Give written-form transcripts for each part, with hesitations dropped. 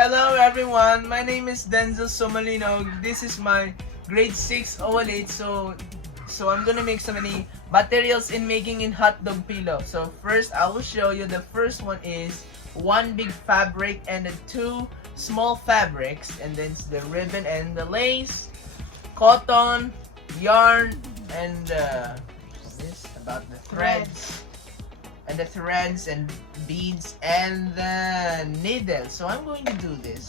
Hello everyone, my name is Denzel Somalinog. This is my grade 6 OL8. So I'm gonna make so many materials in making in Hotdog Pillow. So first I will show you. The first one is one big fabric and the two small fabrics, and then the ribbon and the lace, cotton, yarn, and this about the threads. And the threads and beads and the needle. So I'm going to do this.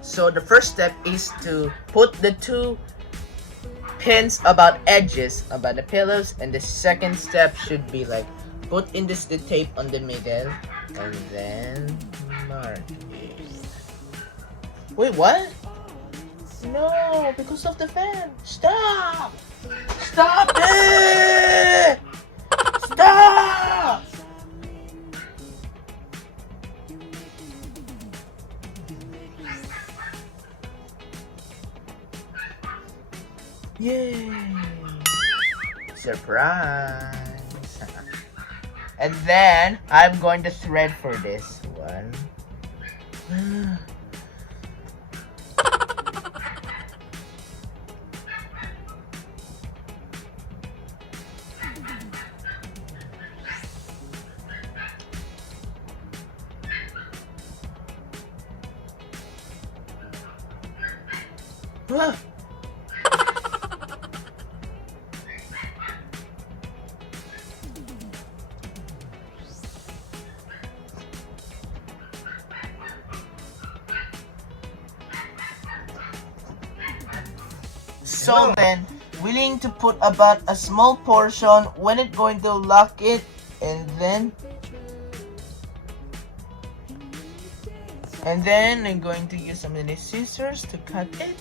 So the first step is to put the two pins about edges about the pillows, and the second step should be like put in this the tape on the middle and then mark it. Wait, what? No, because of the fan. Stop! Stop it! Stop! Yay! Surprise! And then I'm going to thread for this one. So then, willing to put about a small portion when it's going to lock it, and then I'm going to use some of these scissors to cut it.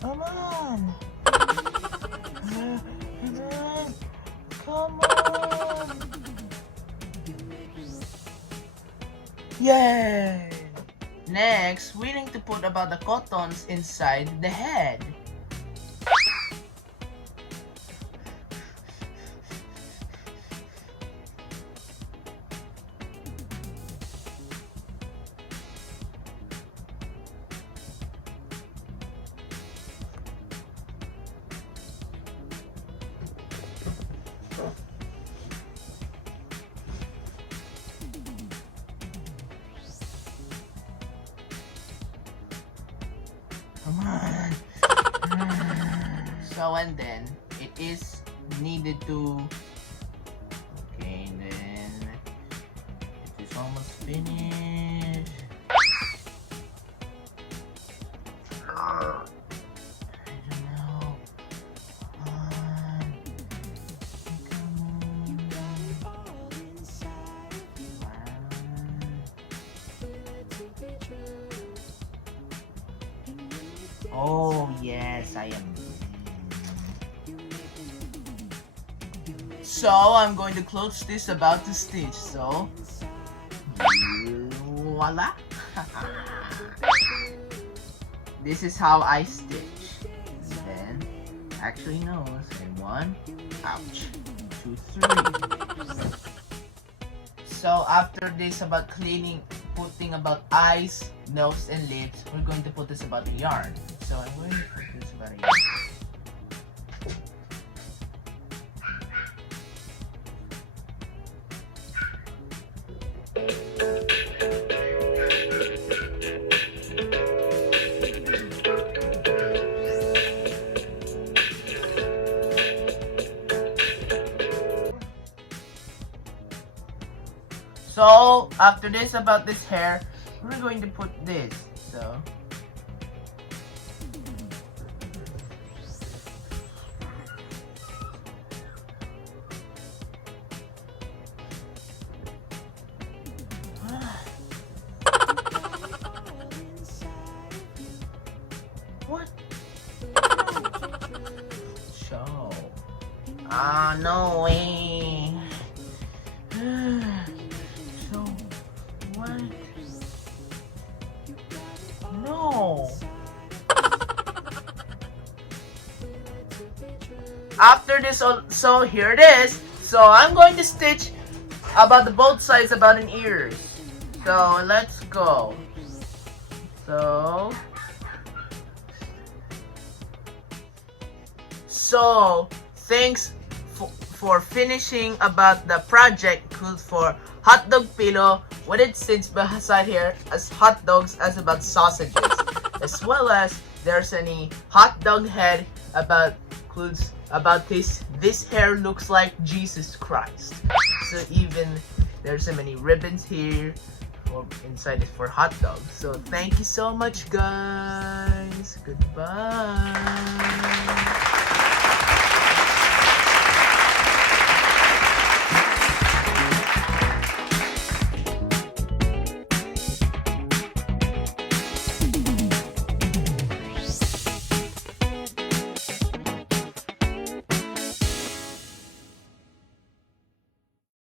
Come on! Come on! Yay! Next, we need to put about the cottons inside the head. Come on. So and then it is needed to. Okay, then it is almost finished. I don't know. Oh yes, I am. So I'm going to close this about to stitch. So voila. This is how I stitch. And then actually no. And one, ouch. 2, 3. So after this about cleaning, putting about eyes, nose, and lips, we're going to put this about the yarn. So I'm going to put this about a yarn. So after this about this hair, we're going to put this. So what? Show. Ah, no way. So what? No. after this, so here it is. So I'm going to stitch about the both sides about an ears. So let's go. So thanks for finishing about the project called for Hotdog Pillow. What it sits beside here as hot dogs as about sausages, as well as there's any hot dog head about includes about this hair looks like Jesus Christ. So even there's so many ribbons here or inside is for hot dogs. So thank you so much, guys. Goodbye.